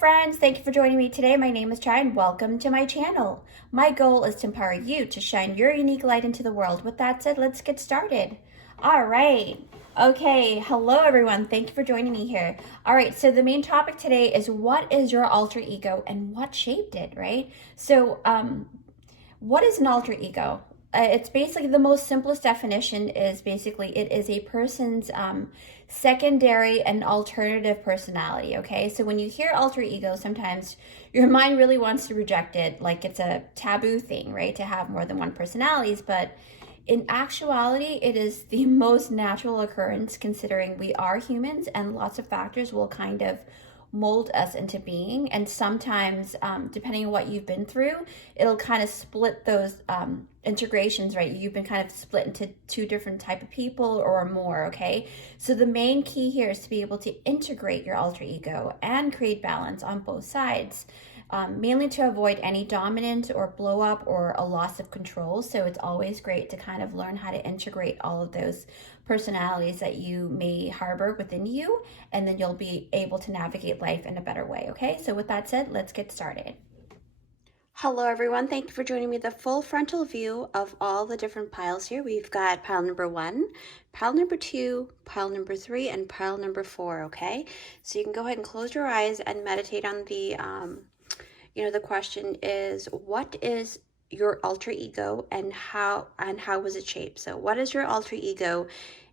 friends, thank you for joining me today. My name is Chai and welcome to my channel. My goal is to empower you to shine your unique light into the world. With that said, let's get started. All right. Okay, hello everyone. Thank you for joining me here. All right, so the main topic today is what is your alter ego and what shaped it, right? So, what is an alter ego? It's basically the most simplest definition is basically it is a person's secondary and alternative personality. Okay, so when you hear alter ego, sometimes your mind really wants to reject it, like it's a taboo thing, right? To have more than one personalities, but in actuality, it is the most natural occurrence considering we are humans and lots of factors will kind of mold us into being. And sometimes, depending on what you've been through, it'll kind of split those integrations, right? You've been kind of split into two different type of people or more, okay? So the main key here is to be able to integrate your alter ego and create balance on both sides. Mainly to avoid any dominance or blow up or a loss of control. So it's always great to kind of learn how to integrate all of those personalities that you may harbor within you, and then you'll be able to navigate life in a better way, okay? So with that said, let's get started. Hello everyone, thank you for joining me. The full frontal view of all the different piles here. We've got pile number 1, pile number 2, pile number 3, and pile number 4, okay? So you can go ahead and close your eyes and meditate on the the question is, what is your alter ego and how was it shaped? So what is your alter ego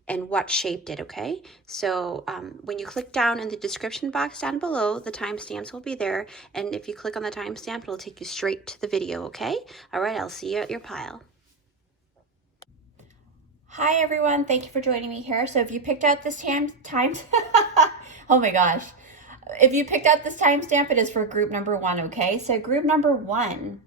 and what shaped it, okay? So when you click down in the description box down below, the timestamps will be there. And if you click on the timestamp, it'll take you straight to the video, okay? All right, I'll see you at your pile. Hi everyone, thank you for joining me here. So if you picked out this time oh my gosh. If you picked out this timestamp, it is for group number 1, okay? So group number 1,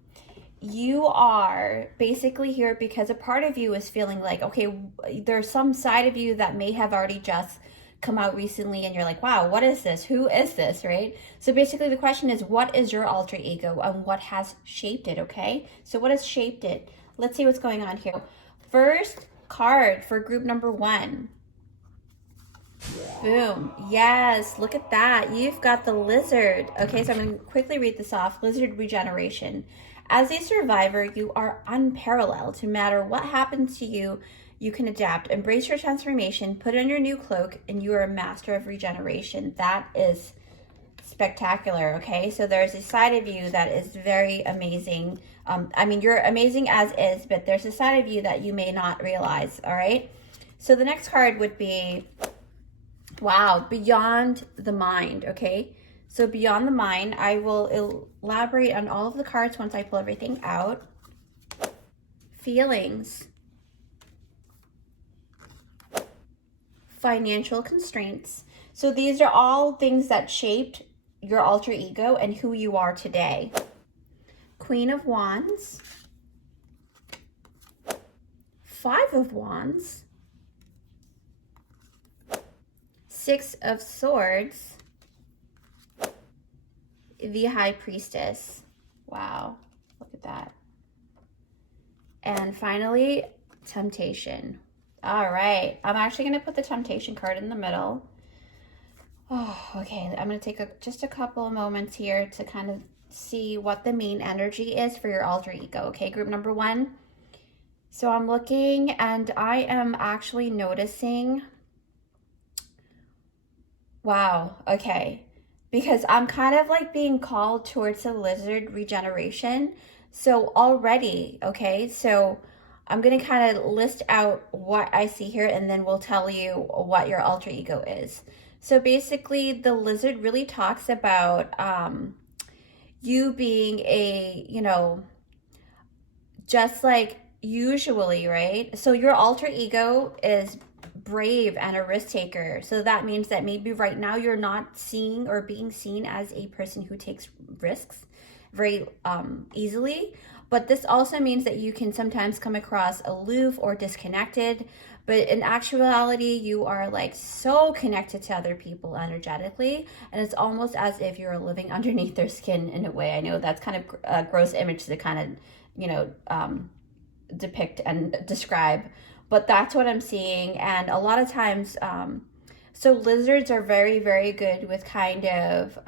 you are basically here because a part of you is feeling like, okay, there's some side of you that may have already just come out recently and you're like, wow, what is this? Who is this, right? So basically the question is, what is your alter ego and what has shaped it, okay? So what has shaped it? Let's see what's going on here. First card for group number 1. Boom. Yes, look at that. You've got the lizard. Okay, so I'm going to quickly read this off. Lizard regeneration. As a survivor, you are unparalleled. No matter what happens to you, you can adapt. Embrace your transformation, put on your new cloak, and you are a master of regeneration. That is spectacular, okay? So there's a side of you that is very amazing. I mean, you're amazing as is, but there's a side of you that you may not realize, all right? So the next card would be... wow, beyond the mind, okay? So beyond the mind, I will elaborate on all of the cards once I pull everything out. Feelings. Financial constraints. So these are all things that shaped your alter ego and who you are today. Queen of Wands. 5 of Wands. 6 of Swords, the High Priestess. Wow, look at that. And finally, Temptation. All right, I'm actually going to put the Temptation card in the middle. Oh, okay, I'm going to take just a couple of moments here to kind of see what the main energy is for your alter ego. Okay, group number 1. So I'm looking and I am actually noticing... wow, okay. Because I'm kind of like being called towards the lizard regeneration. So already, okay, so I'm going to kind of list out what I see here and then we'll tell you what your alter ego is. So basically the lizard really talks about you being a, just like usually, right? So your alter ego is brave and a risk taker. So that means that maybe right now you're not seeing or being seen as a person who takes risks very easily. But this also means that you can sometimes come across aloof or disconnected. But in actuality, you are like so connected to other people energetically. And it's almost as if you're living underneath their skin in a way. I know that's kind of a gross image to kind of, depict and describe. But that's what I'm seeing. And a lot of times, so lizards are very, very good with kind of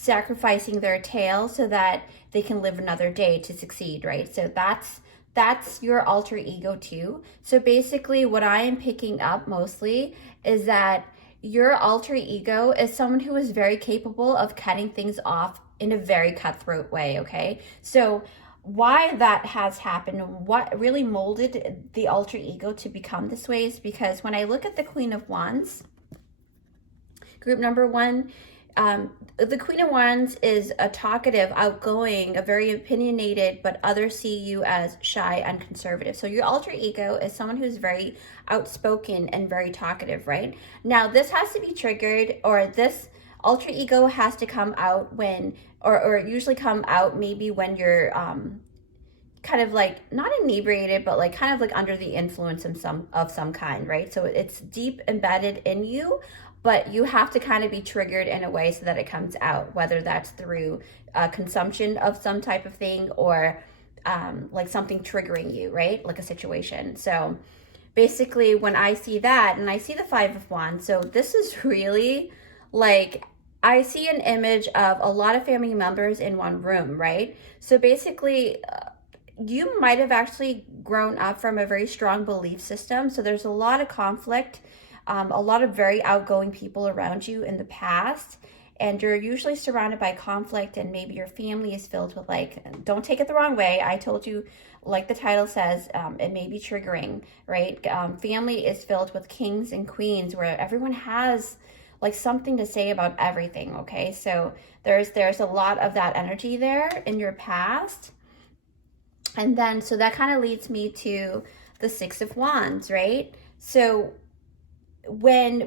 sacrificing their tail so that they can live another day to succeed, right? So that's your alter ego too. So basically what I am picking up mostly is that your alter ego is someone who is very capable of cutting things off in a very cutthroat way, okay? So why that has happened, what really molded the alter ego to become this way is because when I look at the Queen of Wands, group number one, the Queen of Wands is a talkative, outgoing, a very opinionated, but others see you as shy and conservative. So your alter ego is someone who's very outspoken and very talkative, right? Now, this has to be triggered, or this alter ego has to come out when, or usually come out maybe when you're kind of like not inebriated, but like kind of like under the influence of some kind, right? So it's deep embedded in you, but you have to kind of be triggered in a way so that it comes out, whether that's through consumption of some type of thing or like something triggering you, right? Like a situation. So basically when I see that, and I see the Five of Wands, so this is really like, I see an image of a lot of family members in one room, right? So basically, you might have actually grown up from a very strong belief system. So there's a lot of conflict, a lot of very outgoing people around you in the past, and you're usually surrounded by conflict, and maybe your family is filled with, like, don't take it the wrong way, I told you, like the title says, it may be triggering, right? Family is filled with kings and queens where everyone has like something to say about everything, okay? So there's a lot of that energy there in your past. And then, so that kind of leads me to the Six of Wands, right? So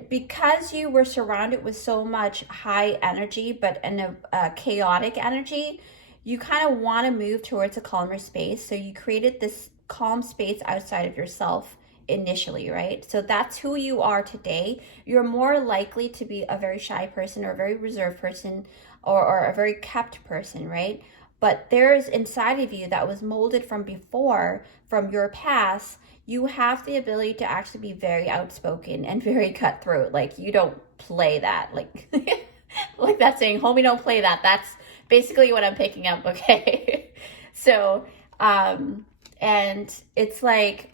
because you were surrounded with so much high energy, but in a chaotic energy, you kind of want to move towards a calmer space. So you created this calm space outside of yourself initially, right? So that's who you are today. You're more likely to be a very shy person or a very reserved person or a very kept person, right? But there's inside of you that was molded from before, from your past. You have the ability to actually be very outspoken and very cutthroat. Like, you don't play that. Like, like that saying, homie, don't play that. That's basically what I'm picking up, okay? So, and it's like,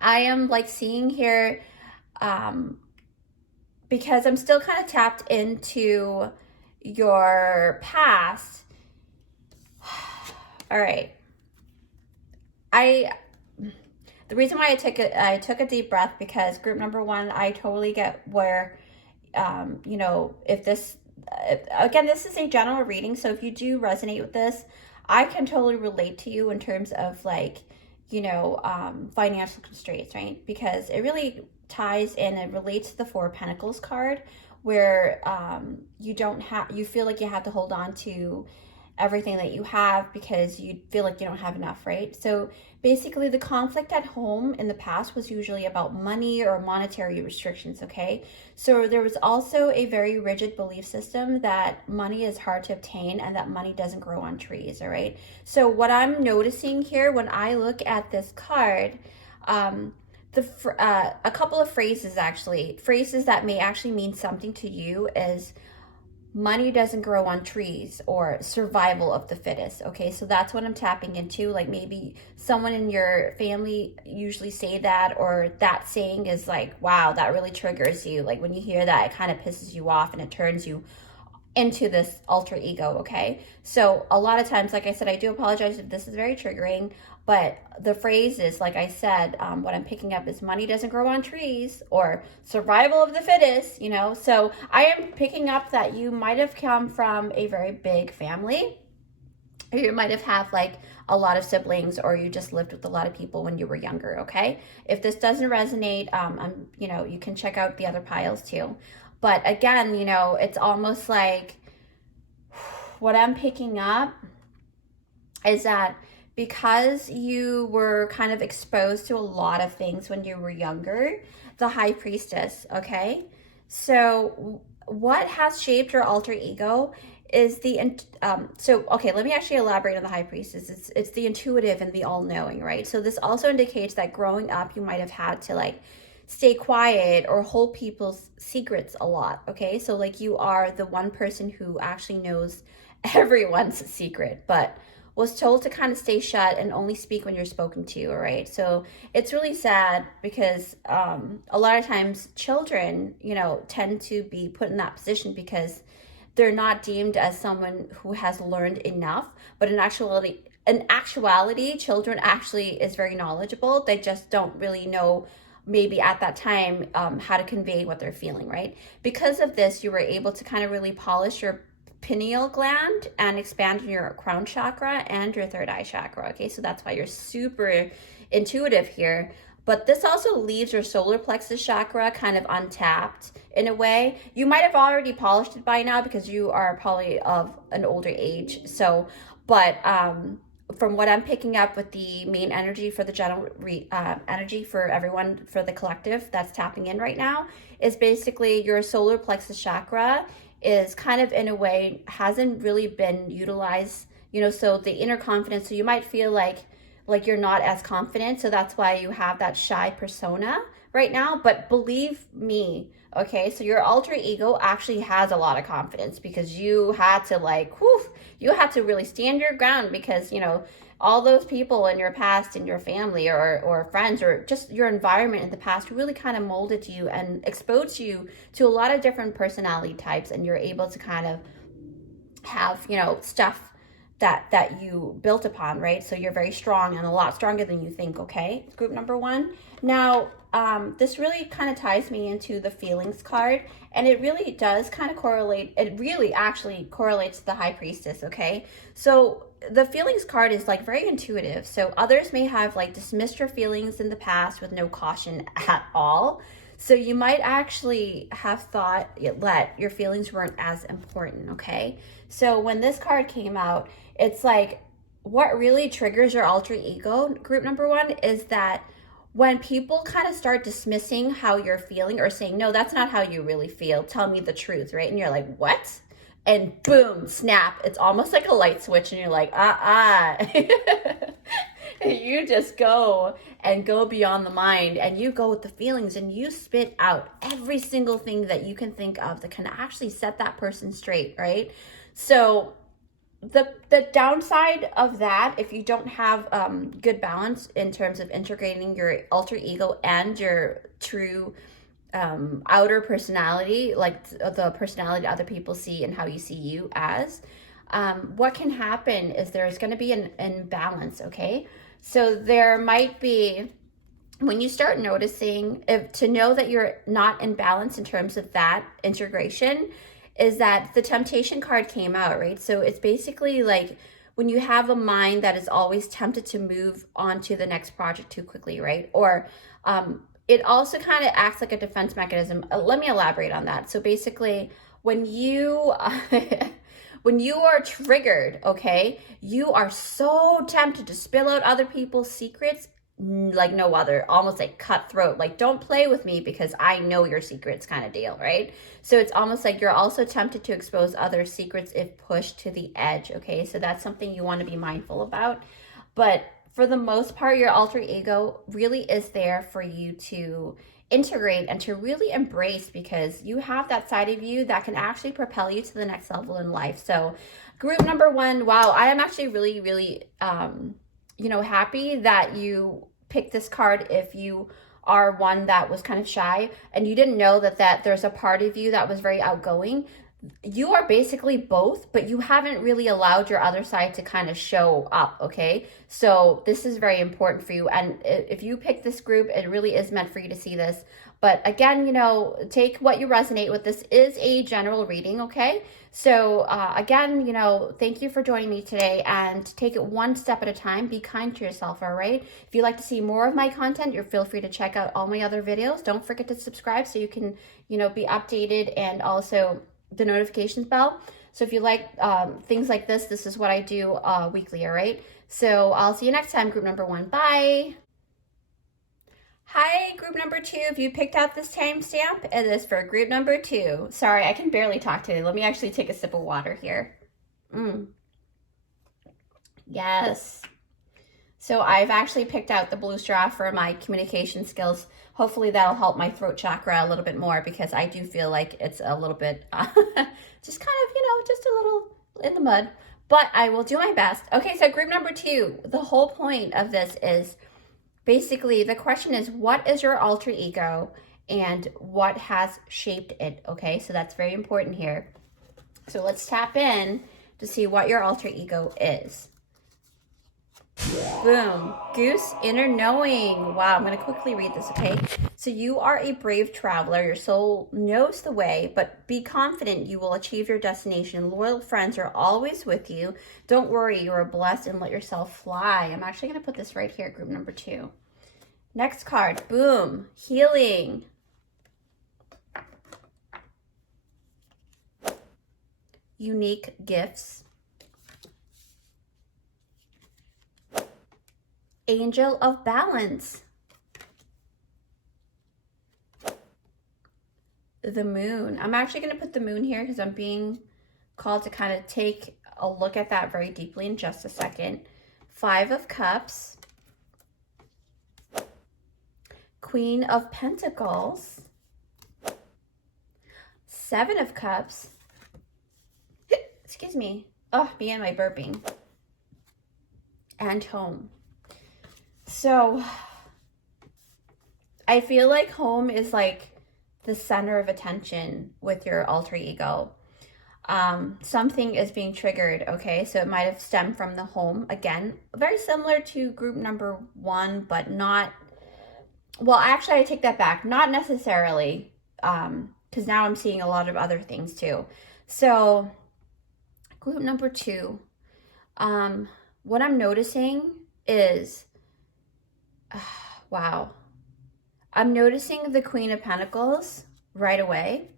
I am like seeing here, because I'm still kind of tapped into your past. All right. The reason why I took a deep breath, because group number one, I totally get where, you know, again, this is a general reading. So if you do resonate with this, I can totally relate to you in terms of like, you know, financial constraints, right? Because it really ties in and relates to the Four of Pentacles card, where you feel like you have to hold on to everything that you have because you feel like you don't have enough, right? So basically the conflict at home in the past was usually about money or monetary restrictions, okay? So there was also a very rigid belief system that money is hard to obtain and that money doesn't grow on trees, all right? So what I'm noticing here when I look at this card, a couple of phrases that may actually mean something to you is money doesn't grow on trees, or survival of the fittest, okay? So that's what I'm tapping into. Like, maybe someone in your family usually say that, or that saying is like, wow, that really triggers you. Like, when you hear that, it kind of pisses you off and it turns you into this alter ego, okay? So a lot of times, like I said, I do apologize if this is very triggering, but the phrase is, like I said, what I'm picking up is money doesn't grow on trees, or survival of the fittest, you know? So I am picking up that you might have come from a very big family, or you might have had like a lot of siblings, or you just lived with a lot of people when you were younger, okay? If this doesn't resonate, you know, you can check out the other piles too. But again, you know, it's almost like what I'm picking up is that because you were kind of exposed to a lot of things when you were younger, the High Priestess, okay? So what has shaped your alter ego is okay, let me actually elaborate on the High Priestess. It's the intuitive and the all-knowing, right? So this also indicates that growing up, you might have had to like stay quiet or hold people's secrets a lot, okay? So like you are the one person who actually knows everyone's secret, but was told to kind of stay shut and only speak when you're spoken to, all right? So it's really sad because a lot of times children, you know, tend to be put in that position because they're not deemed as someone who has learned enough, but in actuality, children actually is very knowledgeable. They just don't really know maybe at that time how to convey what they're feeling, right? Because of this, you were able to kind of really polish your pineal gland and expand your crown chakra and your third eye chakra, okay? So that's why you're super intuitive here. But this also leaves your solar plexus chakra kind of untapped in a way. You might have already polished it by now because you are probably of an older age. So, but from what I'm picking up with the main energy for the general energy for everyone, for the collective that's tapping in right now, is basically your solar plexus chakra is kind of in a way hasn't really been utilized, you know, so the inner confidence. So you might feel like you're not as confident. So that's why you have that shy persona right now. But believe me, okay, so your alter ego actually has a lot of confidence because you had to like, whew, you had to really stand your ground because, you know, all those people in your past, in your family or friends or just your environment in the past really kind of molded you and exposed you to a lot of different personality types, and you're able to kind of have, you know, stuff that you built upon, right? So you're very strong and a lot stronger than you think, okay? Group number one. Now, this really kind of ties me into the feelings card, and it really does kind of correlate. It really actually correlates to the High Priestess, okay? So the feelings card is like very intuitive. So others may have like dismissed your feelings in the past with no caution at all. So you might actually have thought that your feelings weren't as important, okay? So when this card came out, it's like what really triggers your alter ego, group number one, is that when people kind of start dismissing how you're feeling or saying, no, that's not how you really feel, tell me the truth, right? And you're like, what? And boom, snap. It's almost like a light switch and you're like, you just go and go beyond the mind and you go with the feelings and you spit out every single thing that you can think of that can actually set that person straight, right? So the downside of that, if you don't have good balance in terms of integrating your alter ego and your true outer personality, like the personality other people see and how you see you as, what can happen is there's going to be an imbalance, okay? So there might be, when you start noticing, to know that you're not in balance in terms of that integration, is that the temptation card came out, right? So it's basically like when you have a mind that is always tempted to move on to the next project too quickly, right? Or it also kind of acts like a defense mechanism. Let me elaborate on that. So basically, when you when you are triggered, okay, you are so tempted to spill out other people's secrets like no other, almost like cutthroat, like don't play with me because I know your secrets kind of deal, right? So it's almost like you're also tempted to expose other secrets if pushed to the edge, okay? So that's something you want to be mindful about. But for the most part, your alter ego really is there for you to integrate and to really embrace, because you have that side of you that can actually propel you to the next level in life. So group number one, wow, I am actually really, really, happy that you picked this card if you are one that was kind of shy and you didn't know that there's a part of you that was very outgoing. You are basically both, but you haven't really allowed your other side to kind of show up, okay? So this is very important for you. And if you pick this group, it really is meant for you to see this. But again, take what you resonate with. This is a general reading, okay? So again, thank you for joining me today, and take it one step at a time. Be kind to yourself, all right? If you'd like to see more of my content, feel free to check out all my other videos. Don't forget to subscribe so you can, be updated, and also the notifications bell. So if you like things like this is what I do weekly, all right? So I'll see you next time, group number one. Bye. Hi, group number two. If you picked out this timestamp, it is for group number two. Sorry, I can barely talk today. Let me actually take a sip of water here. Yes. So I've actually picked out the blue straw for my communication skills. Hopefully that'll help my throat chakra a little bit more, because I do feel like it's a little bit just kind of, just a little in the mud. But I will do my best. Okay, so group number 2. The whole point of this is basically the question is, what is your alter ego and what has shaped it? Okay, so that's very important here. So let's tap in to see what your alter ego is. Boom. Goose, inner knowing. Wow, I'm going to quickly read this, okay? So you are a brave traveler. Your soul knows the way, but be confident you will achieve your destination. Loyal friends are always with you. Don't worry, you are blessed, and let yourself fly. I'm actually going to put this right here, group number 2. Next card. Boom. Healing. Unique gifts. Angel of balance. The moon. I'm actually going to put the moon here because I'm being called to kind of take a look at that very deeply in just a second. 5 of Cups. Queen of Pentacles. 7 of Cups. Excuse me. Oh, me and my burping. And home. So I feel like home is like the center of attention with your alter ego. Something is being triggered, okay? So it might have stemmed from the home. Again, very similar to group number 1, but not, well, actually, I take that back. Not necessarily, because now I'm seeing a lot of other things too. So group number 2, what I'm noticing is, wow, I'm noticing the Queen of Pentacles right away.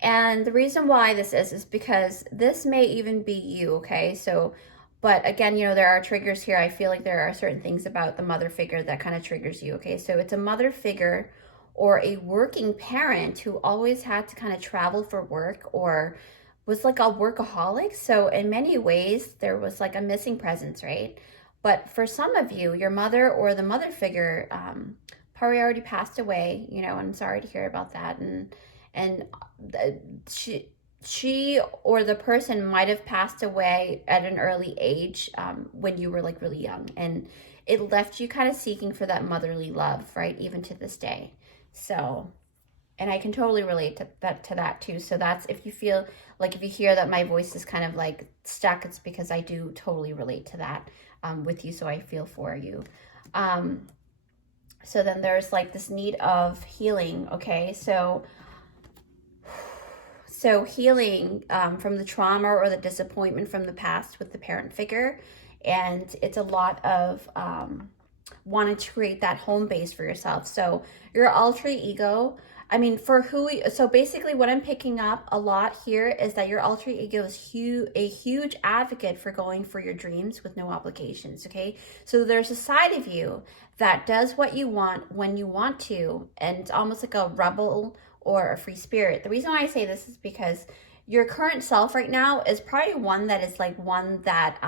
And the reason why this is because this may even be you, okay? So, but again, there are triggers here. I feel like there are certain things about the mother figure that kind of triggers you, okay? So it's a mother figure or a working parent who always had to kind of travel for work or was like a workaholic. So in many ways, there was like a missing presence, right? But for some of you, your mother or the mother figure probably already passed away, and I'm sorry to hear about that. And she or the person might have passed away at an early age when you were like really young. And it left you kind of seeking for that motherly love, right? Even to this day. So, and I can totally relate to that too. So that's, if you feel like, if you hear that my voice is kind of like stuck, it's because I do totally relate to that with you. So I feel for you. So then there's like this need of healing. Okay. So healing from the trauma or the disappointment from the past with the parent figure. And it's a lot of wanting to create that home base for yourself. So your alter ego, I mean, so basically what I'm picking up a lot here is that your alter ego is a huge advocate for going for your dreams with no obligations, okay? So there's a side of you that does what you want when you want to, and it's almost like a rebel or a free spirit. The reason why I say this is because your current self right now is probably one that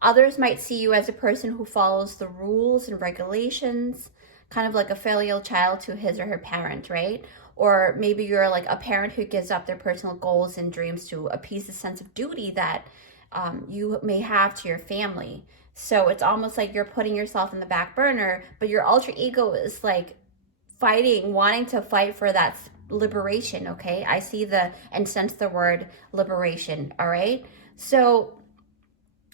others might see you as a person who follows the rules and regulations, kind of like a filial child to his or her parent, right? Or maybe you're like a parent who gives up their personal goals and dreams to appease the sense of duty that you may have to your family. So it's almost like you're putting yourself in the back burner, but your alter ego is like wanting to fight for that liberation, okay? I see and sense the word liberation, all right? So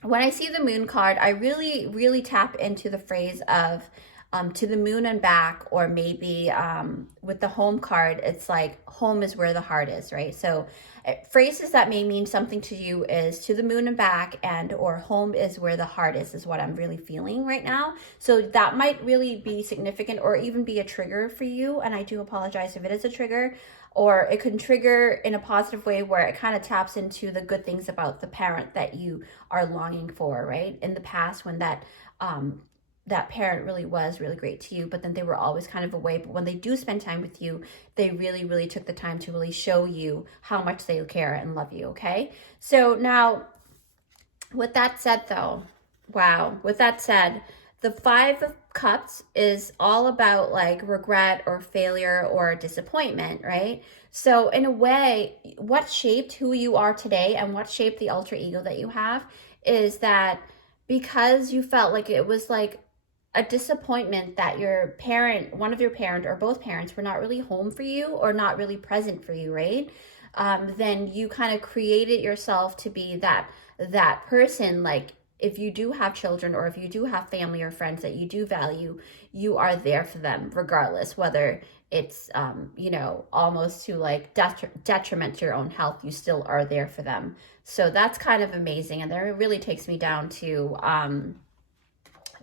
when I see the moon card, I really, really tap into the phrase of to the moon and back, or maybe with the home card, it's like home is where the heart is, right? So phrases that may mean something to you is to the moon and back, and or home is where the heart is what I'm really feeling right now. So that might really be significant or even be a trigger for you. And I do apologize if it is a trigger, or it can trigger in a positive way where it kind of taps into the good things about the parent that you are longing for, right? In the past, when that parent really was really great to you, but then they were always kind of away. But when they do spend time with you, they really, really took the time to really show you how much they care and love you, okay? So now, with that said though, Wow. With that said, the Five of Cups is all about like regret or failure or disappointment, right? So, in a way, what shaped who you are today and what shaped the alter ego that you have is that because you felt like it was like a disappointment that your parent, one of your parent or both parents were not really home for you or not really present for you, right? Then you kind of created yourself to be that person. Like if you do have children or if you do have family or friends that you do value, you are there for them regardless, whether it's almost to like detriment to your own health, you still are there for them. So that's kind of amazing. And there it really takes me down to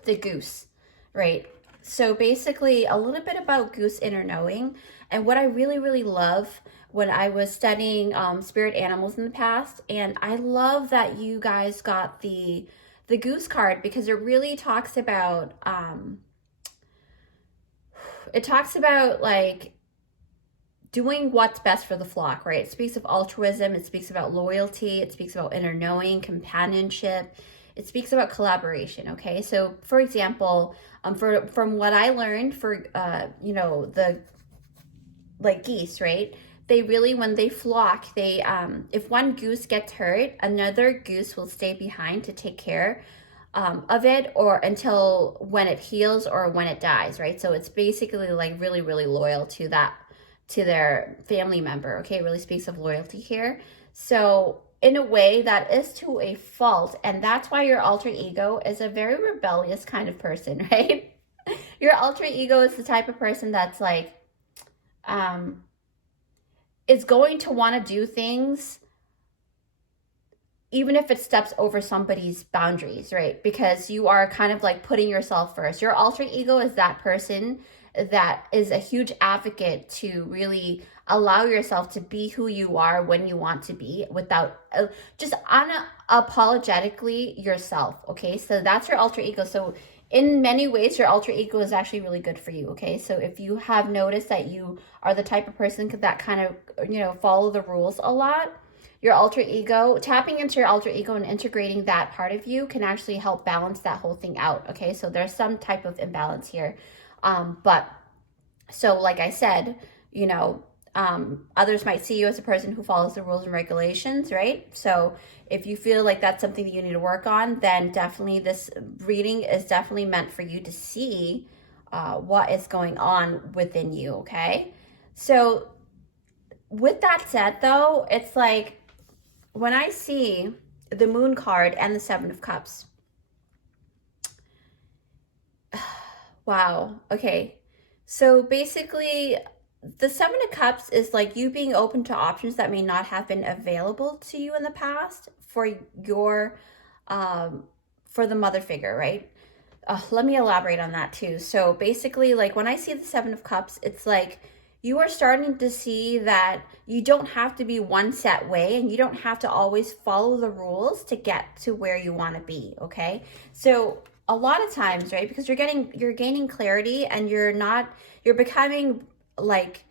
the goose, right? So basically, a little bit about goose inner knowing. And what I really, really love when I was studying spirit animals in the past, and I love that you guys got the goose card because it talks about like doing what's best for the flock, right? It speaks of altruism, it speaks about loyalty, it speaks about inner knowing, companionship, it speaks about collaboration, okay? So, for example, from what I learned for, the like geese, right? They really, when they flock, if one goose gets hurt, another goose will stay behind to take care of it or until when it heals or when it dies, right? So it's basically like really, really loyal to their family member. Okay, it really speaks of loyalty here. So in a way that is to a fault, and that's why your alter ego is a very rebellious kind of person, right? Your alter ego is the type of person that's like um is going to want to do things even if it steps over somebody's boundaries, right? Because you are kind of like putting yourself first. Your alter ego is that person that is a huge advocate to really allow yourself to be who you are when you want to be without just unapologetically yourself. Okay, so that's your alter ego. So in many ways your alter ego is actually really good for you. Okay, so if you have noticed that you are the type of person that kind of follow the rules a lot, your alter ego, tapping into your alter ego and integrating that part of you can actually help balance that whole thing out. Okay, so there's some type of imbalance here. But so, like I said, others might see you as a person who follows the rules and regulations, right? So if you feel like that's something that you need to work on, then definitely this reading is definitely meant for you to see what is going on within you, okay? So with that said, though, it's like, when I see the Moon card and the Seven of Cups, wow, okay. So basically, the Seven of Cups is like you being open to options that may not have been available to you in the past for your, for the mother figure, right? Let me elaborate on that too. So basically, like when I see the Seven of Cups, it's like you are starting to see that you don't have to be one set way and you don't have to always follow the rules to get to where you want to be, okay? So a lot of times, right, because you're gaining clarity and you're becoming like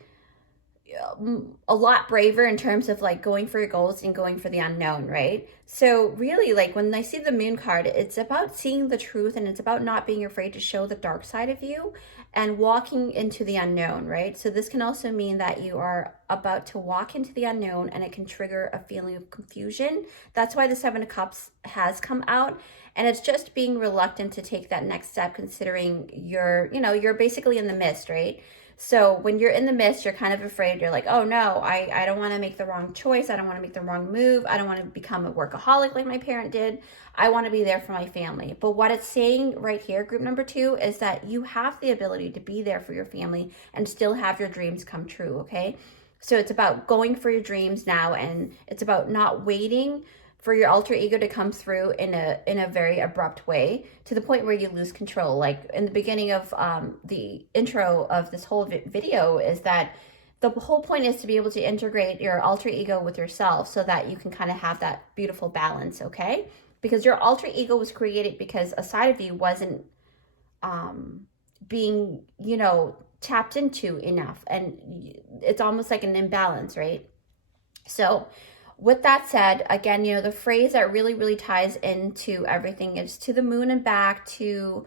a lot braver in terms of like going for your goals and going for the unknown, right? So really, like when I see the Moon card, it's about seeing the truth and it's about not being afraid to show the dark side of you and walking into the unknown, right? So this can also mean that you are about to walk into the unknown and it can trigger a feeling of confusion. That's why the Seven of Cups has come out. And it's just being reluctant to take that next step considering you're basically in the mist, right? So when you're in the mist, you're kind of afraid. You're like, oh no, I don't want to make the wrong choice. I don't want to make the wrong move. I don't want to become a workaholic like my parent did. I want to be there for my family. But what it's saying right here, group number 2, is that you have the ability to be there for your family and still have your dreams come true, okay? So it's about going for your dreams now, and it's about not waiting for your alter ego to come through in a very abrupt way to the point where you lose control. Like in the beginning of the intro of this whole video is that the whole point is to be able to integrate your alter ego with yourself so that you can kind of have that beautiful balance, okay? Because your alter ego was created because a side of you wasn't being, tapped into enough, and it's almost like an imbalance, right? So with that said, again, you know, the phrase that really, really ties into everything is to the moon and back, to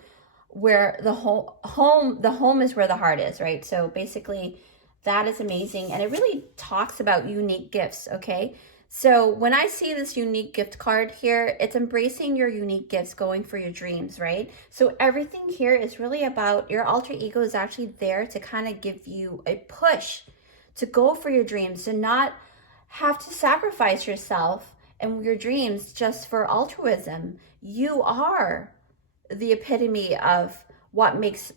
where the home is where the heart is, right? So basically that is amazing. And it really talks about unique gifts, okay? So when I see this unique gift card here, it's embracing your unique gifts, going for your dreams, right? So everything here is really about your alter ego is actually there to kind of give you a push to go for your dreams, to not have to sacrifice yourself and your dreams just for altruism. You are the epitome of what makes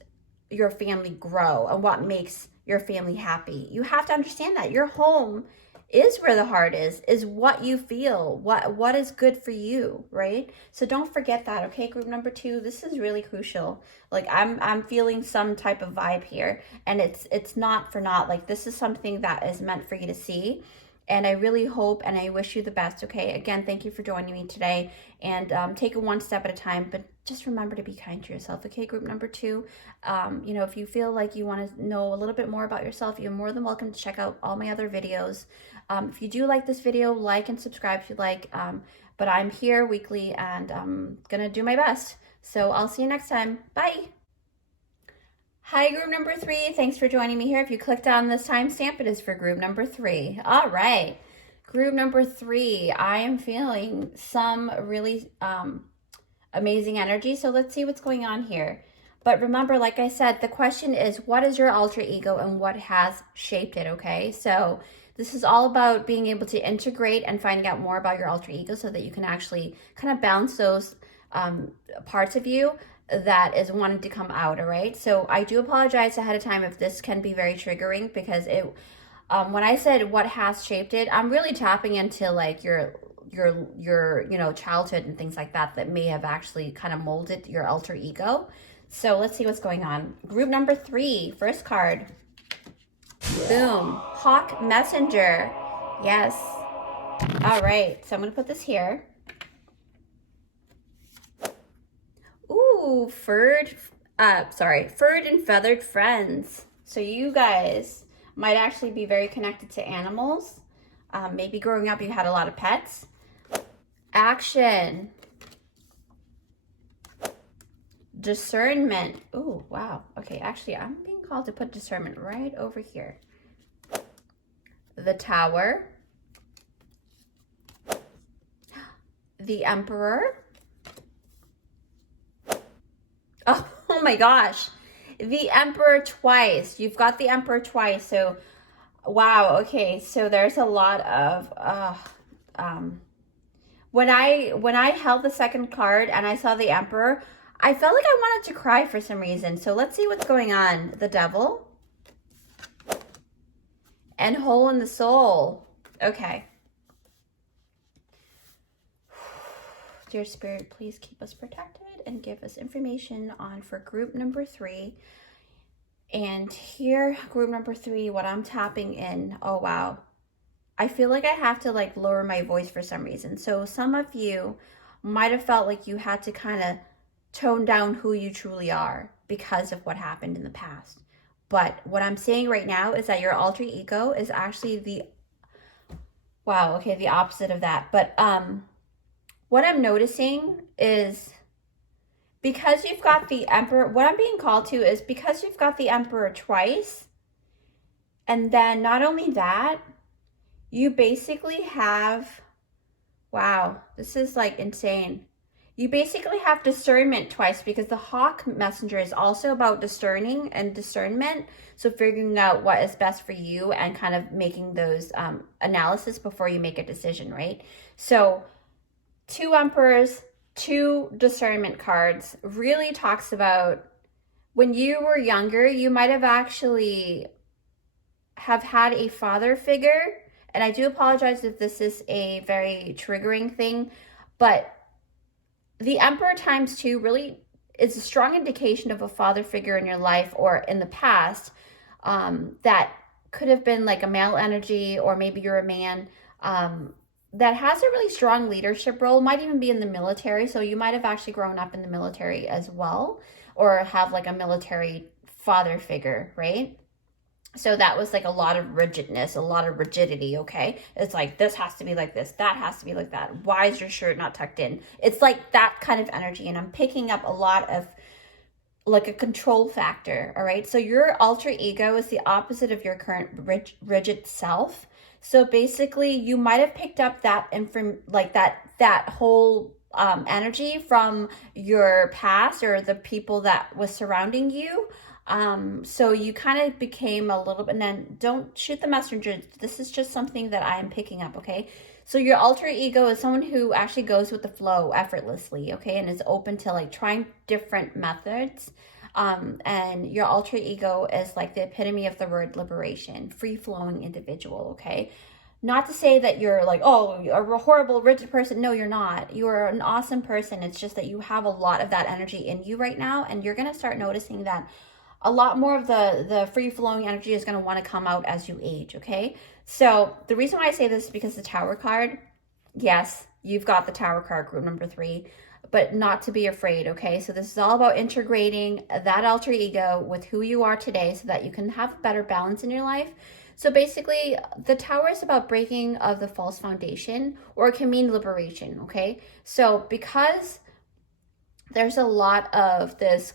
your family grow and what makes your family happy. You have to understand that your home is where the heart is what you feel, what is good for you, right? So don't forget that, okay? Group number 2, this is really crucial. Like I'm feeling some type of vibe here, and it's not for naught. Like this is something that is meant for you to see. And I really hope and I wish you the best, okay? Again, thank you for joining me today. And take it one step at a time, but just remember to be kind to yourself, okay? Group number 2, you know, if you feel like you want to know a little bit more about yourself, you're more than welcome to check out all my other videos. If you do like this video, like and subscribe if you like. But I'm here weekly and I'm going to do my best. So I'll see you next time. Bye. Hi, group number 3. Thanks for joining me here. If you clicked on this timestamp, it is for group number 3. All right. Group number 3, I am feeling some really amazing energy. So let's see what's going on here. But remember, like I said, the question is, what is your alter ego and what has shaped it, okay? So this is all about being able to integrate and finding out more about your alter ego so that you can actually kind of balance those parts of you that is wanting to come out, all right? So I do apologize ahead of time if this can be very triggering, because it when I said what has shaped it, I'm really tapping into like your you know, childhood and things like that may have actually kind of molded your alter ego. So let's see what's going on. Group number 3, first card. Boom. Hawk Messenger. Yes. All right. So I'm going to put this here. Ooh, furred and feathered friends. So you guys might actually be very connected to animals. Maybe growing up you had a lot of pets. Action. Discernment. Ooh, wow. Okay, actually I'm being called to put discernment right over here. The Tower. The Emperor. Oh my gosh. The Emperor twice. You've got the Emperor twice. So, wow. Okay. So there's a lot of, when I held the second card and I saw the Emperor, I felt like I wanted to cry for some reason. So let's see what's going on. The Devil. And Hole in the Soul. Okay. Dear Spirit, please keep us protected and give us information on for group number 3. And here, group number 3, what I'm tapping in, oh wow. I feel like I have to like lower my voice for some reason. So some of you might have felt like you had to kind of tone down who you truly are because of what happened in the past. But what I'm saying right now is that your alter ego is actually the, wow, okay, the opposite of that. But what I'm noticing is because you've got the Emperor, what I'm being called to is because you've got the Emperor twice, and then not only that, you basically have, wow, this is like insane. You basically have discernment twice, because the Hawk Messenger is also about discerning and discernment. So figuring out what is best for you and kind of making those analysis before you make a decision, right? So 2 Emperors, 2 discernment cards really talks about when you were younger, you might have actually have had a father figure. And I do apologize if this is a very triggering thing, but the Emperor times 2 really is a strong indication of a father figure in your life or in the past that could have been like a male energy, or maybe you're a man that has a really strong leadership role, might even be in the military. So you might have actually grown up in the military as well, or have like a military father figure, right? So that was like a lot of rigidness, a lot of rigidity, okay? It's like, this has to be like this, that has to be like that. Why is your shirt not tucked in? It's like that kind of energy. And I'm picking up a lot of like a control factor, all right? So your alter ego is the opposite of your current rigid self. So basically, you might have picked up that like that whole energy from your past or the people that was surrounding you. So you kind of became a little bit, and then don't shoot the messenger. This is just something that I am picking up, okay? So your alter ego is someone who actually goes with the flow effortlessly, okay, and is open to like trying different methods. And your alter ego is like the epitome of the word liberation, free flowing individual, okay? Not to say that you're like, oh, you're a horrible, rigid person. No, you're not. You're an awesome person. It's just that you have a lot of that energy in you right now, and you're going to start noticing that a lot more of the free flowing energy is going to want to come out as you age, okay? So the reason why I say this is because the Tower card, yes, you've got the Tower card, group number 3, but not to be afraid, okay? So this is all about integrating that alter ego with who you are today so that you can have a better balance in your life. So basically, the Tower is about breaking of the false foundation, or it can mean liberation, okay? So because there's a lot of this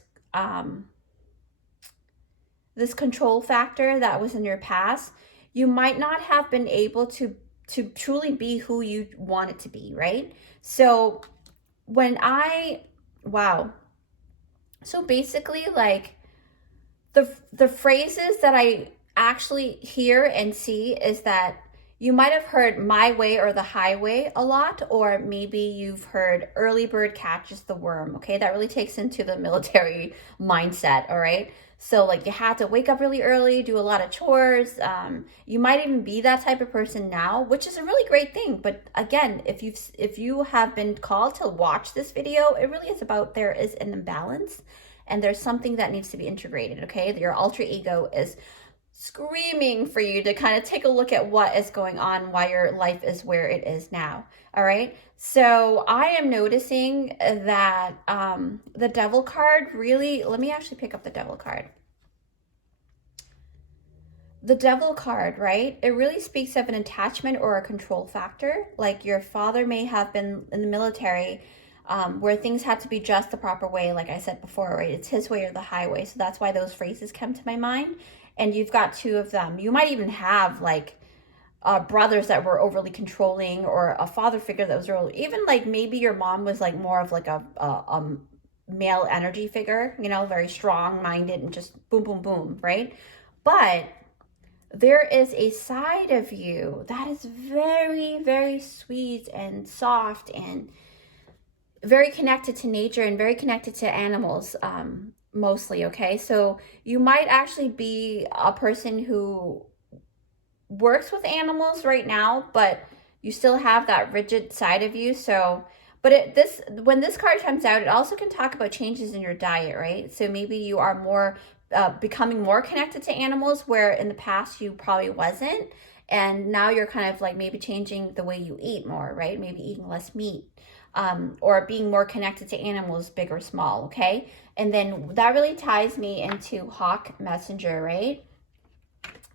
this control factor that was in your past, you might not have been able to truly be who you wanted to be, right? So wow. So basically, like the phrases that I actually hear and see is that you might have heard my way or the highway a lot, or maybe you've heard early bird catches the worm, okay? That really takes into the military mindset, all right? So like you had to wake up really early, do a lot of chores. You might even be that type of person now, which is a really great thing. But again, if you have been called to watch this video, it really is about there is an imbalance and there's something that needs to be integrated, okay? Your alter ego is screaming for you to kind of take a look at what is going on, why your life is where it is now. All right. So I am noticing that the Devil card really, let me actually pick up the Devil card. The Devil card, right? It really speaks of an attachment or a control factor. Like your father may have been in the military where things had to be just the proper way, like I said before, right? It's his way or the highway. So that's why those phrases come to my mind. And you've got 2 of them. You might even have like brothers that were overly controlling, or a father figure that was really, even like maybe your mom was like more of like a male energy figure, you know, very strong minded and just boom, boom, boom, right? But there is a side of you that is very, very sweet and soft and very connected to nature and very connected to animals, mostly, okay? So you might actually be a person who works with animals right now, but you still have that rigid side of you. So, but when this card comes out, it also can talk about changes in your diet, right? So maybe you are more becoming more connected to animals, where in the past you probably wasn't, and now you're kind of like maybe changing the way you eat more, right? Maybe eating less meat. Or being more connected to animals, big or small, okay? And then that really ties me into Hawk Messenger, right?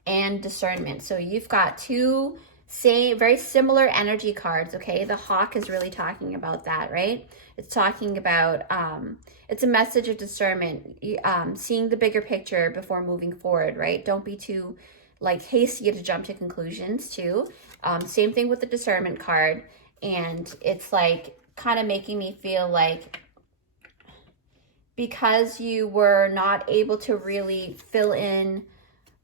And discernment. So you've got 2 very similar energy cards, okay? The Hawk is really talking about that, right? It's talking about, it's a message of discernment, seeing the bigger picture before moving forward, right? Don't be too like hasty to jump to conclusions too. Same thing with the discernment card. And it's like kind of making me feel like because you were not able to really fill in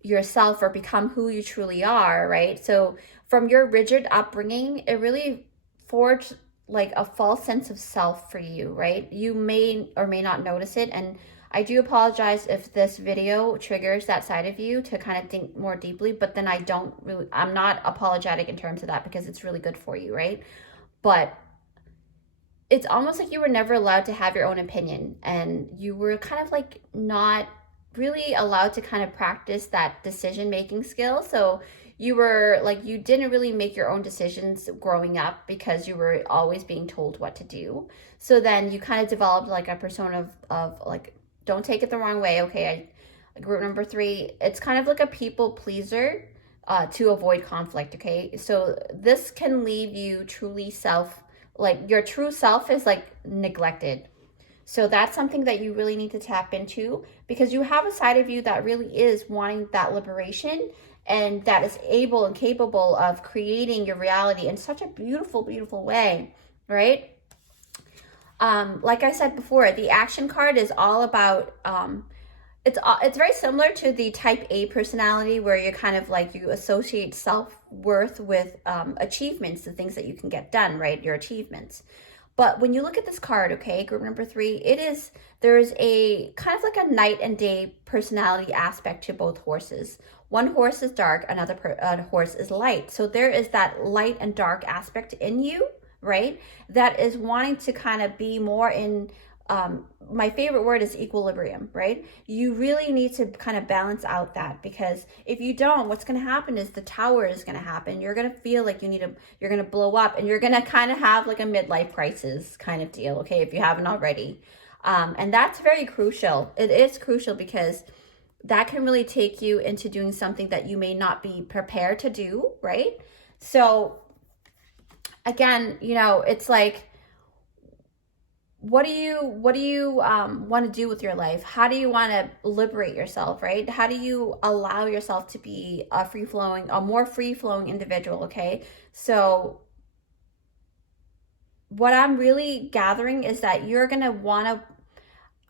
yourself or become who you truly are, right? So from your rigid upbringing, it really forged like a false sense of self for you, right? You may or may not notice it. And I do apologize if this video triggers that side of you to kind of think more deeply, but then I'm not apologetic in terms of that, because it's really good for you, right? But it's almost like you were never allowed to have your own opinion, and you were kind of like not really allowed to kind of practice that decision-making skill. So you were like, you didn't really make your own decisions growing up because you were always being told what to do. So then you kind of developed like a persona of like, don't take it the wrong way, okay? Group number 3, it's kind of like a people pleaser to avoid conflict, okay? So this can leave you truly like your true self is like neglected. So that's something that you really need to tap into, because you have a side of you that really is wanting that liberation, and that is able and capable of creating your reality in such a beautiful, beautiful way, right? Like I said before, the action card is all about it's very similar to the type A personality, where you're kind of like, you associate self-worth with achievements, the things that you can get done, right? Your achievements. But when you look at this card, okay, group number 3, there's a kind of like a night and day personality aspect to both horses. One horse is dark, another horse is light. So there is that light and dark aspect in you, right? That is wanting to kind of be more in, my favorite word is equilibrium, right? You really need to kind of balance out that, because if you don't, what's going to happen is the tower is going to happen. You're going to feel like you're going to blow up, and you're going to kind of have like a midlife crisis kind of deal, okay, if you haven't already. And that's very crucial. It is crucial, because that can really take you into doing something that you may not be prepared to do, right? So again, it's like, what do you want to do with your life? How do you want to liberate yourself, right? How do you allow yourself to be a more free-flowing individual, okay? So what I'm really gathering is that you're going to want to,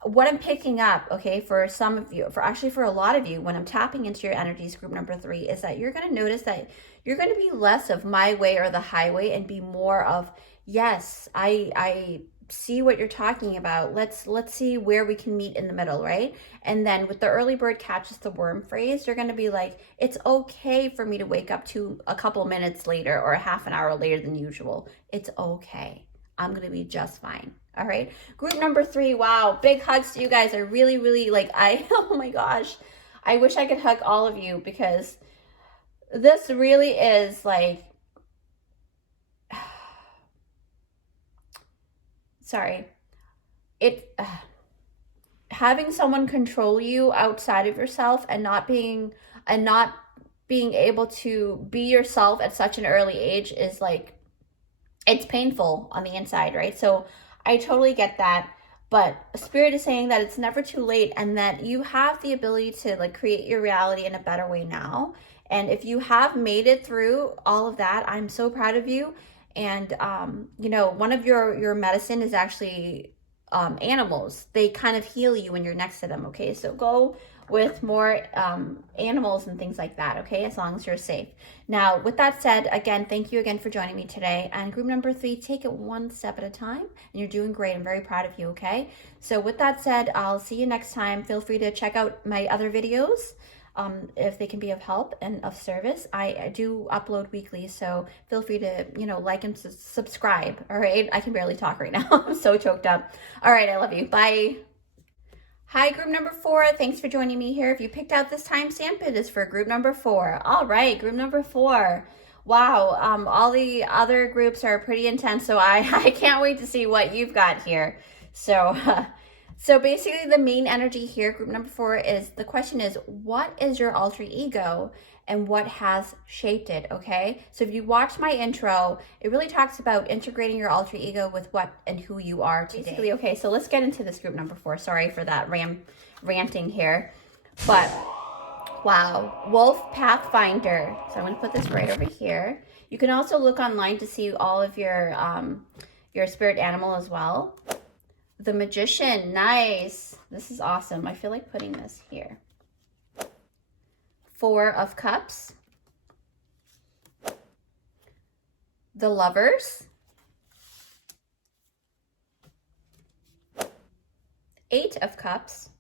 what I'm picking up, okay, for some of you, for a lot of you, when I'm tapping into your energies, group number 3, is that you're going to notice that you're going to be less of my way or the highway, and be more of, yes, I see what you're talking about. Let's see where we can meet in the middle, right? And then with the early bird catches the worm phrase, you're going to be like, it's okay for me to wake up to a couple minutes later or a half an hour later than usual. It's okay. I'm going to be just fine. All right. Group number 3. Wow. Big hugs to you guys. I really, really oh my gosh, I wish I could hug all of you, because this really is like, sorry, having someone control you outside of yourself, and not being able to be yourself at such an early age is like, it's painful on the inside, right? So I totally get that, but Spirit is saying that it's never too late, and that you have the ability to like create your reality in a better way now. And if you have made it through all of that, I'm so proud of you. And one of your medicine is actually animals. They kind of heal you when you're next to them, okay? So go with more animals and things like that, okay, as long as you're safe. Now, with that said, again, thank you again for joining me today. And group number 3, take it one step at a time, and you're doing great. I'm very proud of you, okay? So with that said, I'll see you next time. Feel free to check out my other videos if they can be of help and of service. I do upload weekly, so feel free to, like and subscribe, all right? I can barely talk right now. I'm so choked up. All right, I love you. Bye. Hi, group number 4. Thanks for joining me here. If you picked out this timestamp, it is for group number 4. All right, group number 4. Wow, all the other groups are pretty intense, so I can't wait to see what you've got here. So, so basically the main energy here, group number 4, is the question is, what is your alter ego? And what has shaped it, okay? So if you watch my intro, it really talks about integrating your alter ego with what and who you are today. Basically, okay, so let's get into this group number 4. Sorry for that ranting here. But, wow, Wolf Pathfinder. So I'm gonna put this right over here. You can also look online to see all of your spirit animal as well. The Magician, nice. This is awesome. I feel like putting this here. 4 of Cups, the Lovers, 8 of Cups,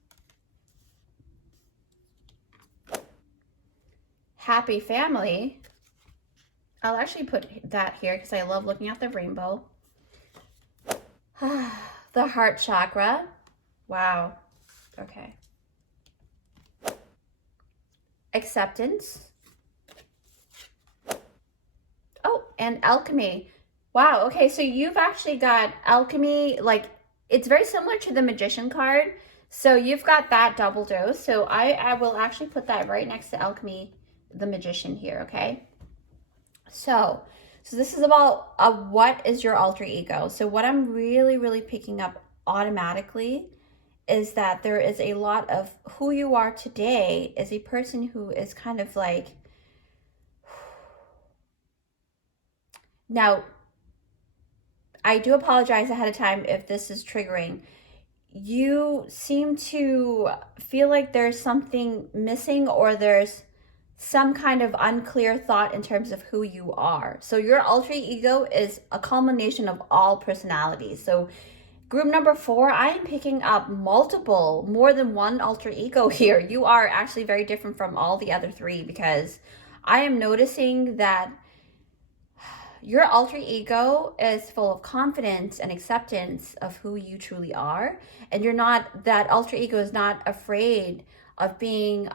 Happy Family. I'll actually put that here because I love looking at the rainbow. The Heart Chakra. Wow. Okay. Acceptance. Oh, and Alchemy. Wow, okay, so you've actually got Alchemy, like, it's very similar to the Magician card. So you've got that double dose. So I will actually put that right next to Alchemy, the Magician here, okay? So this is about what is your alter ego. So what I'm really picking up automatically is that there is a lot of who you are today is a person who is kind of like, now I do apologize ahead of time if this is triggering. You seem to feel like there's something missing, or there's some kind of unclear thought in terms of who you are. So your alter ego is a culmination of all personalities. So group number 4, I am picking up more than one alter ego here. You are actually very different from all the other 3, because I am noticing that your alter ego is full of confidence and acceptance of who you truly are. And that alter ego is not afraid of being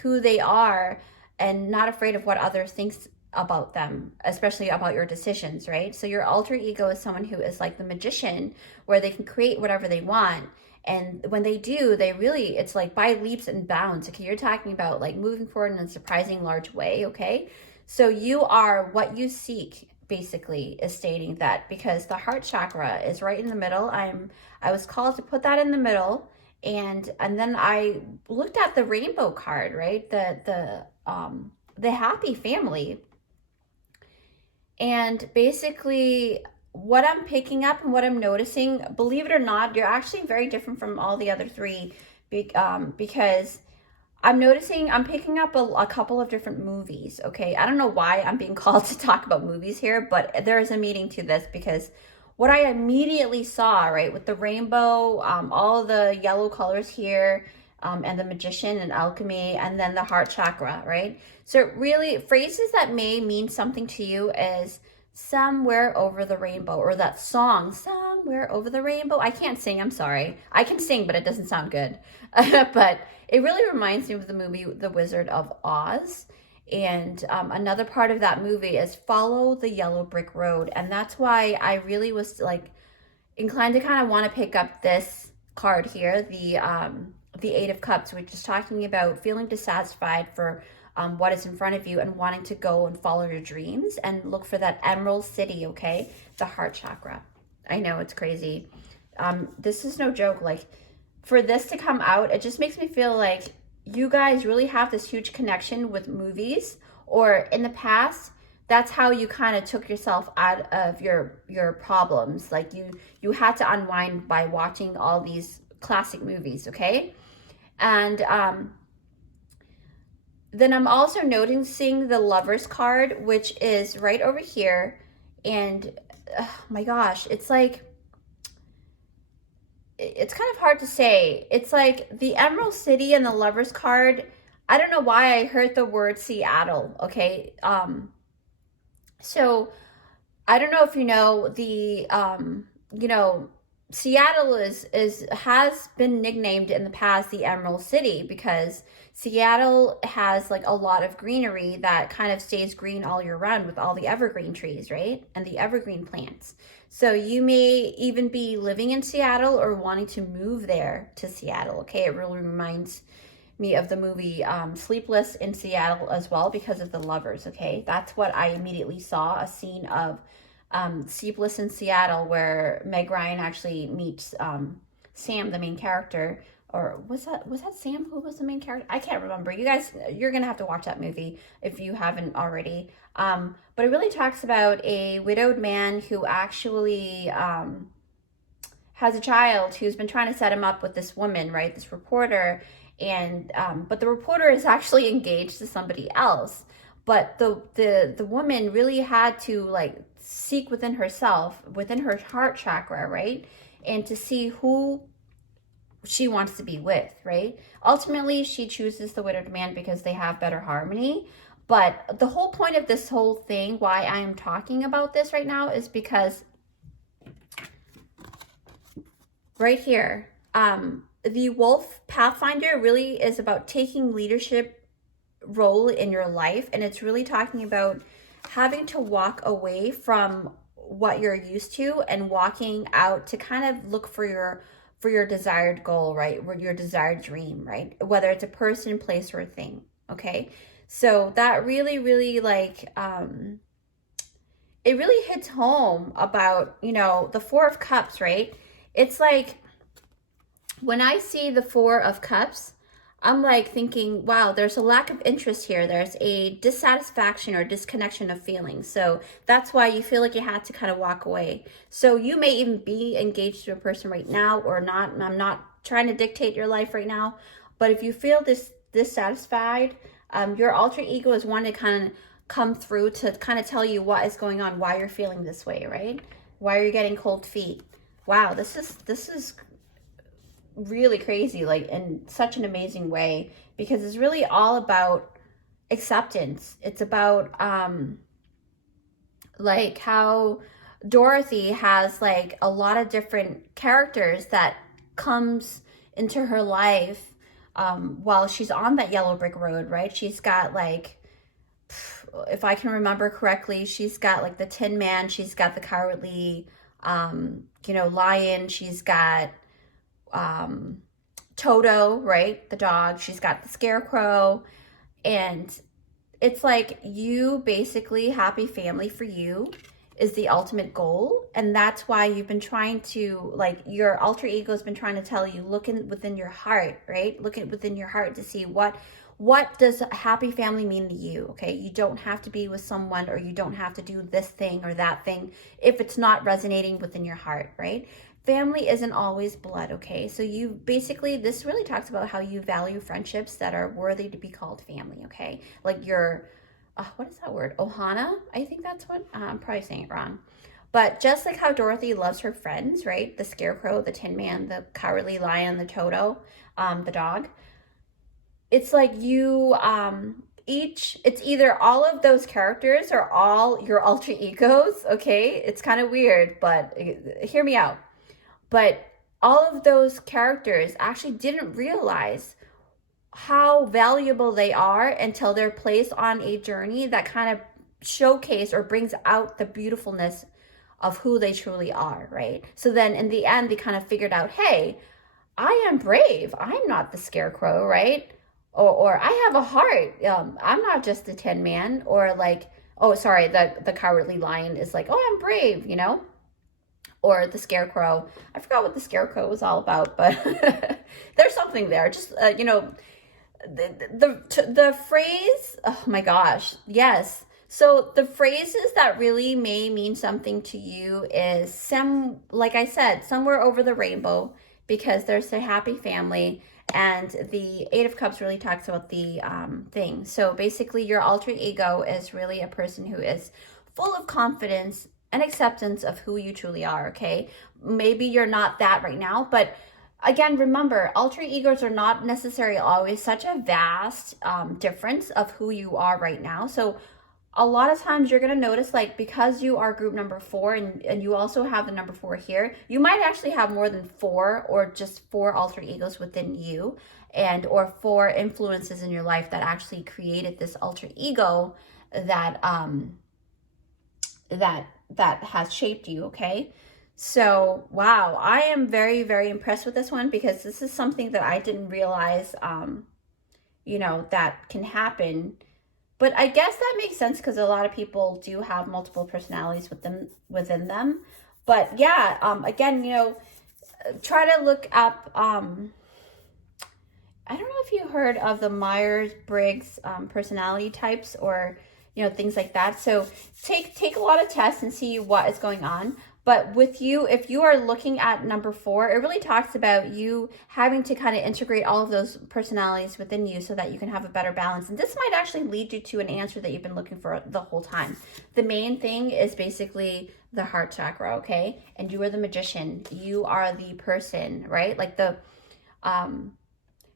who they are, and not afraid of what others think about them, especially about your decisions, right? So your alter ego is someone who is like the magician, where they can create whatever they want. And when they do, it's like by leaps and bounds. Okay, you're talking about like moving forward in a surprising large way, okay? So you are what you seek, basically, is stating that, because the heart chakra is right in the middle. I was called to put that in the middle, and then I looked at the rainbow card, right? The happy family. And basically what I'm picking up and what I'm noticing, believe it or not, you're actually very different from all the other 3, because I'm picking up a couple of different movies, okay? I don't know why I'm being called to talk about movies here, but there is a meaning to this, because what I immediately saw, right, with the rainbow, all the yellow colors here, and the Magician and Alchemy, and then the heart chakra, right? So really, phrases that may mean something to you is somewhere over the rainbow, or that song, somewhere over the rainbow. I can't sing, I'm sorry. I can sing, but it doesn't sound good. But it really reminds me of the movie The Wizard of Oz. And another part of that movie is follow the yellow brick road. And that's why I really was like inclined to kind of want to pick up this card here, the 8 of Cups, which is talking about feeling dissatisfied for what is in front of you, and wanting to go and follow your dreams and look for that emerald city, okay? The heart chakra. I know, it's crazy. This is no joke. Like, for this to come out, it just makes me feel like you guys really have this huge connection with movies, or in the past, that's how you kind of took yourself out of your problems. Like you had to unwind by watching all these classic movies, okay? And then I'm also noticing the Lovers card, which is right over here. And oh my gosh, it's like, it's kind of hard to say. It's like the Emerald City and the Lovers card. I don't know why I heard the word Seattle, okay? So I don't know if you know Seattle has been nicknamed in the past the Emerald City, because Seattle has like a lot of greenery that kind of stays green all year round with all the evergreen trees, right? And the evergreen plants. So you may even be living in Seattle or wanting to move there to Seattle, okay? It really reminds me of the movie Sleepless in Seattle as well, because of the lovers, okay? That's what I immediately saw, a scene of Sleepless in Seattle, where Meg Ryan actually meets Sam, the main character. Or was that Sam who was the main character? I can't remember. You guys, you're gonna have to watch that movie if you haven't already. But it really talks about a widowed man who actually has a child who's been trying to set him up with this woman, right? This reporter, and but the reporter is actually engaged to somebody else. But the woman really had to like seek within herself, within her heart chakra, right? And to see who she wants to be with, right? Ultimately, she chooses the widowed man because they have better harmony. But the whole point of this whole thing, why I am talking about this right now, is because right here, the Wolf Pathfinder really is about taking leadership role in your life, and it's really talking about having to walk away from what you're used to and walking out to kind of look for for your desired goal, right? Or your desired dream, right? Whether it's a person, place, or a thing, okay? So that really, really like, it really hits home about, you know, the Four of Cups, right? It's like when I see the Four of Cups, I'm like thinking, wow, there's a lack of interest here. There's a dissatisfaction or disconnection of feelings. So that's why you feel like you had to kind of walk away. So you may even be engaged to a person right now or not. And I'm not trying to dictate your life right now. But if you feel dissatisfied, your alter ego is one to kind of come through to kind of tell you what is going on, why you're feeling this way, right? Why are you getting cold feet? Wow, this is really crazy, like in such an amazing way, because it's really all about acceptance. It's about like how Dorothy has like a lot of different characters that comes into her life while she's on that yellow brick road, right? She's got like, if I can remember correctly, she's got like the Tin Man, she's got the Cowardly Lion, she's got Toto, right? The dog. She's got the Scarecrow. And it's like you basically, happy family for you is the ultimate goal. And that's why you've been trying to, like, your alter ego has been trying to tell you, look within your heart, right? Look within your heart to see what does a happy family mean to you, okay? You don't have to be with someone, or you don't have to do this thing or that thing if it's not resonating within your heart, right? Family isn't always blood, okay? So you basically, this really talks about how you value friendships that are worthy to be called family, okay? Like your, what is that word? Ohana? I think that's what, I'm probably saying it wrong. But just like how Dorothy loves her friends, right? The Scarecrow, the Tin Man, the Cowardly Lion, the Toto, the dog. It's like you, it's either all of those characters or all your alter egos, okay? It's kind of weird, but hear me out. But all of those characters actually didn't realize how valuable they are until they're placed on a journey that kind of showcase or brings out the beautifulness of who they truly are, right? So then in the end, they kind of figured out, hey, I am brave. I'm not the Scarecrow, right? Or I have a heart. I'm not just the Tin Man. Or like, oh, sorry, the Cowardly Lion is like, oh, I'm brave, you know? Or the Scarecrow. I forgot what the Scarecrow was all about, but there's something there. Just, the phrase, oh my gosh, yes. So the phrases that really may mean something to you is like I said, somewhere over the rainbow, because there's a happy family. And the Eight of Cups really talks about the thing. So basically your alter ego is really a person who is full of confidence and acceptance of who you truly are, okay? Maybe you're not that right now, but again, remember, alter egos are not necessarily always such a vast difference of who you are right now. So a lot of times you're going to notice, like, because you are group number 4 and you also have the number 4 here, you might actually have more than 4 or just 4 alter egos within you, and or 4 influences in your life that actually created this alter ego that that has shaped you, okay? So, wow, I am very, very impressed with this one, because this is something that I didn't realize, that can happen. But I guess that makes sense, because a lot of people do have multiple personalities within them. But yeah, again, try to look up, I don't know if you heard of the Myers-Briggs personality types, or things like that. So take a lot of tests and see what is going on. But with you, if you are looking at number 4, it really talks about you having to kind of integrate all of those personalities within you so that you can have a better balance. And this might actually lead you to an answer that you've been looking for the whole time. The main thing is basically the heart chakra, okay? And you are the magician. You are the person, right? Like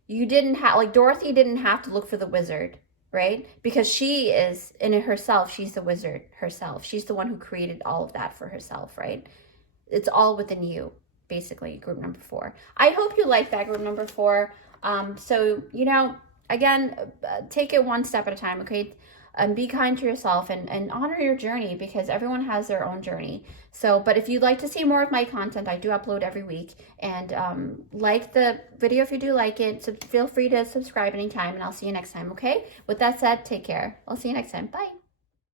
you didn't have, like Dorothy didn't have to look for the wizard, right? Because she is, in herself, she's the wizard herself. She's the one who created all of that for herself, right? It's all within you, basically, group number 4. I hope you like that, group number 4. So, again, take it one step at a time, okay? be kind to yourself and honor your journey, because everyone has their own journey. So, but if you'd like to see more of my content, I do upload every week. And like the video if you do like it. So feel free to subscribe anytime, and I'll see you next time, okay? With that said, take care. I'll see you next time. Bye.